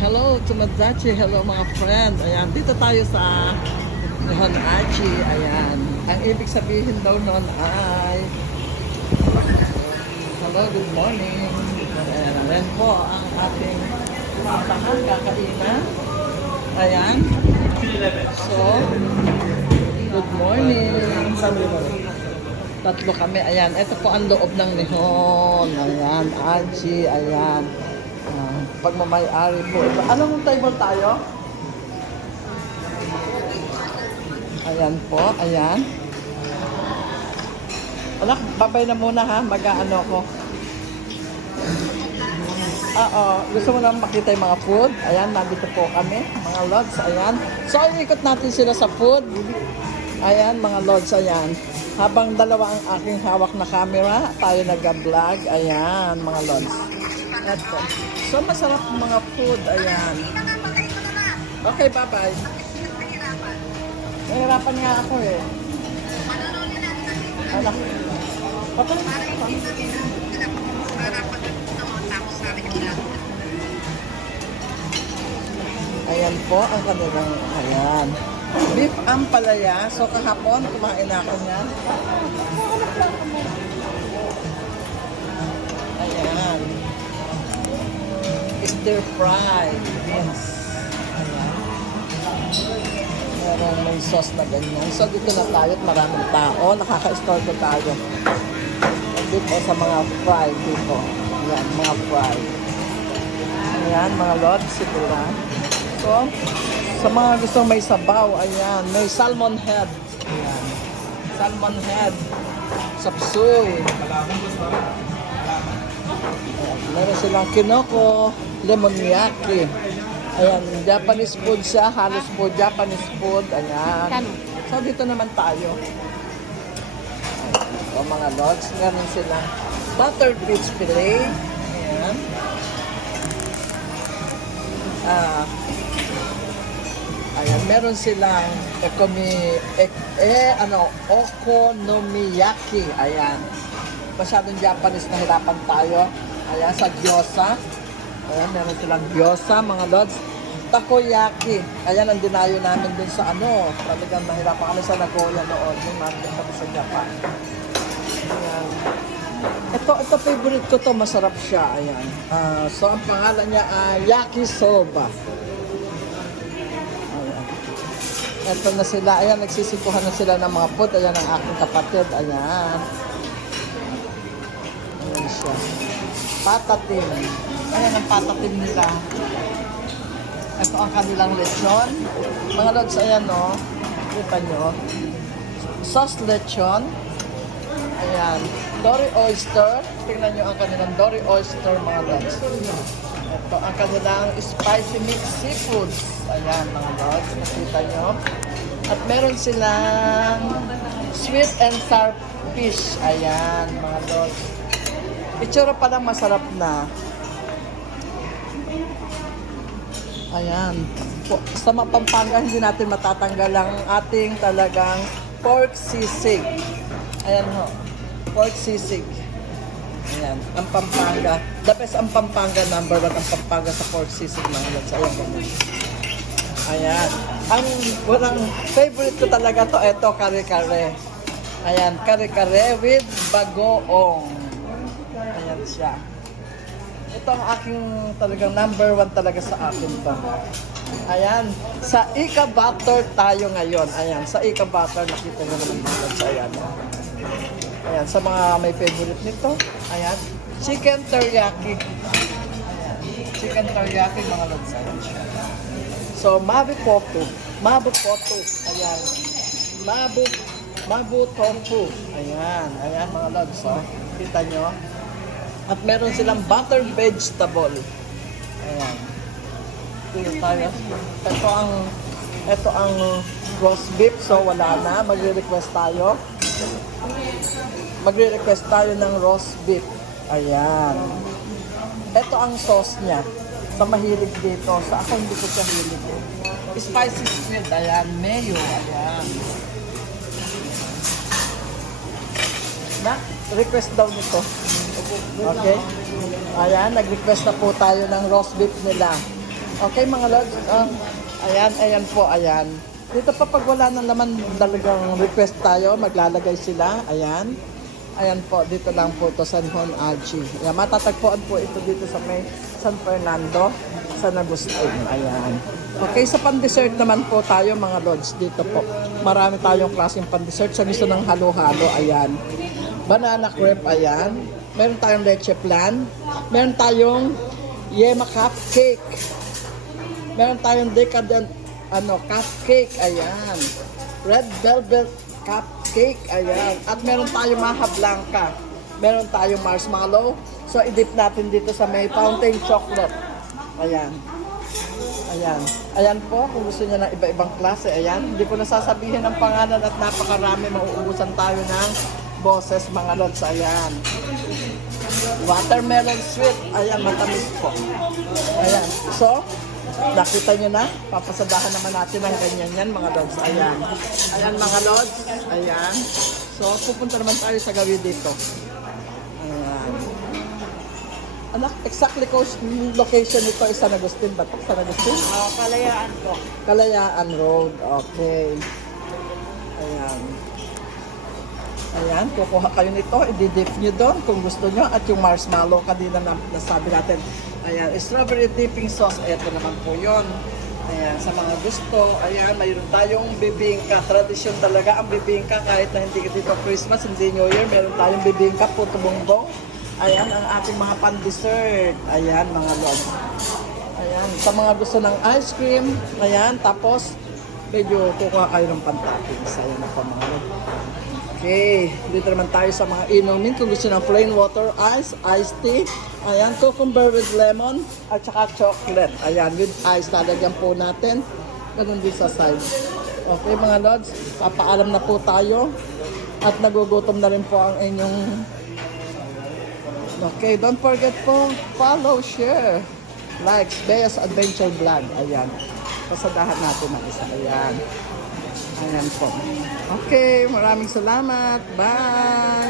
Hello to Madzachi, hello mga friend. Ayan, dito tayo sa Nihon Achi. Ayan, ang ibig sabihin daw noon ay hello, good morning. Ayan po ang ating papahan, kakainan. Ayan. So, good morning. Tatlo kami. Ayan, ito po ang loob ng Nihon. Ayan, Achi. Ayan. Pagmamay-ari po. Anong table tayo? Ayan po, ayan. Anak, babay na muna ha. Mag-ano ko. Gusto mo naman makita yung mga food? Ayan, nandito po kami. Mga lods, ayan. So, ikot natin sila sa food. Ayan, mga lods, ayan. Habang dalawa ang aking hawak na camera, tayo nag-vlog. Ayan, mga lods. Eto. So, masarap mga food. Ayan. Okay, bye-bye. Nahirapan nga ako eh. Anak. Patay na ako. Ayan po ang kanilang, ayan. Beef ampalaya. So, kahapon, kumain na ako niyan. Ayan. Stir fried beans. Ayan. Meron may sauce na ganyan. So, dito na tayo at maraming tao. Nakaka-store ko tayo. Dito sa mga fried dito. Ayan, mga fried. Ayan, mga lods. Ito lang. So, sa mga gustong may sabaw, ayan, may salmon head. Ayan. Salmon head. Sapsuy. Ayan. Meron silang kinoko, lemonyaki. Ayan, Japanese food siya, halos po Japanese food. Ayan. So, dito naman tayo. Ayan. O, mga lods, meron silang buttered fish fillet. Ayan. Ayan, meron silang okonomiyaki. Ayan. Masyadong Japanese na hirapan tayo. Ayan, sa gyoza. Ayan, meron silang gyoza, mga lods. Takoyaki. Ayan, ang dinayo namin dun sa talagang nahirapan kami sa Nagoya noon. Yung natin kami sa Japan. Ayan. Ito favorite ko to. Masarap siya. Ayan. So, ang pangalan niya ay yakisoba. Ito na sila. Ayan, nagsisikuhan na sila ng mga food. Ayan ang aking kapatid. Ayan. Ayan siya. Patatim. Ayan ang patatim nila. Ito ang kanilang lechon. Mga lods, ayan o. Kita nyo. Sauce lechon. Ayan. Dory oyster. Tingnan nyo ang kanilang dory oyster, mga lods. Ito ang kanilang spicy mixed seafoods. Ayan, mga lods. Nakita nyo. At meron silang sweet and sour fish. Ayan, mga lods. Itsura pa lang masarap na. Ayan. Sa Pampanga, hindi natin matatanggal ang ating talagang pork sisig. Ayan ho. Pork sisig. Ayan. Ang Pampanga. The best ang Pampanga, number 1 ang Pampanga sa pork sisig, mga lods. Ayan, ganyan. Ayan. Ang walang favorite ko talaga to, ito, kare-kare. Ayan, kare-kare with bagoong. Ayan siya. Ito ang aking talagang number 1 talaga sa akin to. Ayan. Sa Ika Butter tayo ngayon. Ayan. Sa Ika Butter, nakita nyo naman dito sa ayan. Ayan. Sa mga may favorite nito. Ayan. Chicken teriyaki. Ayan. Chicken teriyaki, mga lods. Ayan siya. So, mabu potu. Mabu potu. Ayan. Mabu tofu. Ayan. Ayan, mga lods. Oh. Kita nyo. At meron silang buttered vegetable. Ayan. Dito tayo. Ito ang roast beef. So, wala na. Magre-request tayo. Magre-request tayo ng roast beef. Ayan. Ito ang sauce niya. Sa mahilig dito. Sa ako hindi ko siya hilig. Spicy squid. Ayan. Mayo. Ayan. Request daw nito. Okay? Ayan, nag-request na po tayo ng roast beef nila. Okay, mga lods. Ayan, ayan po, ayan. Dito pa pag wala na naman talagang request tayo, maglalagay sila. Ayan. Ayan po, dito lang po to San Juan Alchi. Ayan, matatagpuan po ito dito sa may San Fernando, San Agustin. Ayan. Okay, sa pan-dessert naman po tayo mga lods. Dito po, marami tayong klaseng pan-dessert. Sa gusto ng halo-halo, ayan. Banana crepe, ayan. Meron tayong leche flan. Meron tayong yema cupcake. Meron tayong decadent cupcake, ayan. Red velvet cupcake, ayan. At meron tayong maha blanca. Meron tayong marshmallow. So, i-dip natin dito sa may fountain chocolate. Ayan. Ayan. Ayan po, kung gusto niya ng iba-ibang klase, ayan. Hindi ko nasasabihin ang pangalan at napakarami. Mauubusan tayo ng boses, mga lods, ayan. Watermelon sweet, ayan, matamis po. Ayan. So, nakita nyo na, papasadahan naman natin ng ganyan yan, mga lods. Ayan. Ayan, mga lods. Ayan. So, pupunta naman tayo sa gawi dito. Ayan. Anak, exactly location nito is San Agustin ba ito? San Agustin? Kalayaan po. Kalayaan Road. Okay. Ayan. Ayan, kukuha kayo nito, i-dip nyo doon kung gusto nyo. At yung marshmallow, kanina na nasabi natin. Ayan, strawberry dipping sauce, eto naman po yun. Ayan, sa mga gusto, ayan, mayroon tayong bibingka. Tradisyon talaga ang bibingka kahit na hindi dito Christmas, hindi New Year, meron tayong bibingka, puto bongbong. Ayan, ang ating mga pan-dessert. Ayan, mga lods. Ayan, sa mga gusto ng ice cream, ayan, tapos medyo kukuha kayo ng pan-toppings. Ayan na po, mga lods. Okay, dito naman tayo sa mga inumin. Kung gusto ng plain water, ice, iced tea. Ayan, cucumber with lemon at saka chocolate. Ayan, with ice. Lalagyan po natin. Ganun din sa side. Okay, mga lods, papaalam na po tayo. At nagugutom na rin po ang inyong... Okay, don't forget po, follow, share, like, Bea's Adventure Vlog. Ayan, pasadahan natin ang isa. Ayan. Ayan po. Okay, maraming salamat. Bye!